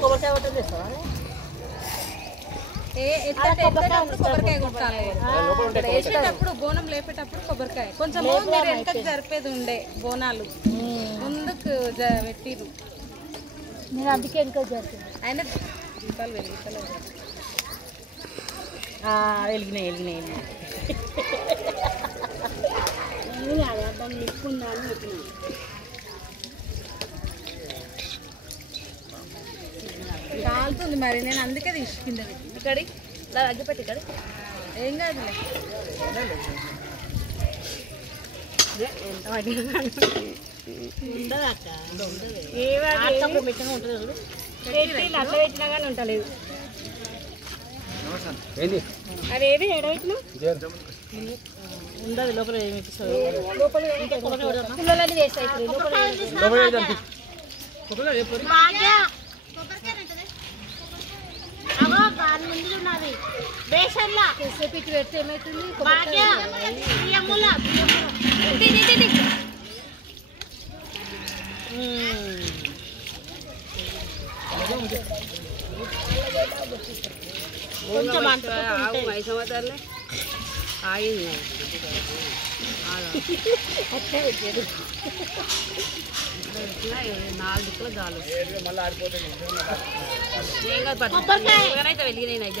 కొబ్బరికాయ కొట్టేది తెస్తావా? కొబ్బరికాయ కొట్టాలి వేసేటప్పుడు బోనం లేపేటప్పుడు కొబ్బరికాయ కొంచెం మీరు వెనకకి జరిపేది ఉండే బోనాలు ముందుకు పెట్టిరు నేను అందుకే వెనక జరిపింది. ఆయన దీపాలు వెలిగితలే వెలిగినాయి దాన్ని నిప్పుకుందా అని చెప్పినాను. కాలుతుంది మరి నేను అందుకే తీసుకుంది ఇక్కడి అగ్గిపెట్టి ఇక్కడ ఏం కాదులే ఉండదు అక్క ఉంటుంది అట్లా పెట్టినా కానీ ఉంటలేదు. అదేది ఎడబెట్టినా ఉండదు లోపల ఏమి పిల్లలని వేస్ట్ అవుతుంది ముందు ఉన్నది బేసన్లా పిచ్చి పెడితే ఏమవుతుంది కొంచెం సంవత్సరాలే ఆగింది నాలుగు దిక్కులు చాలు వెలిగినాయి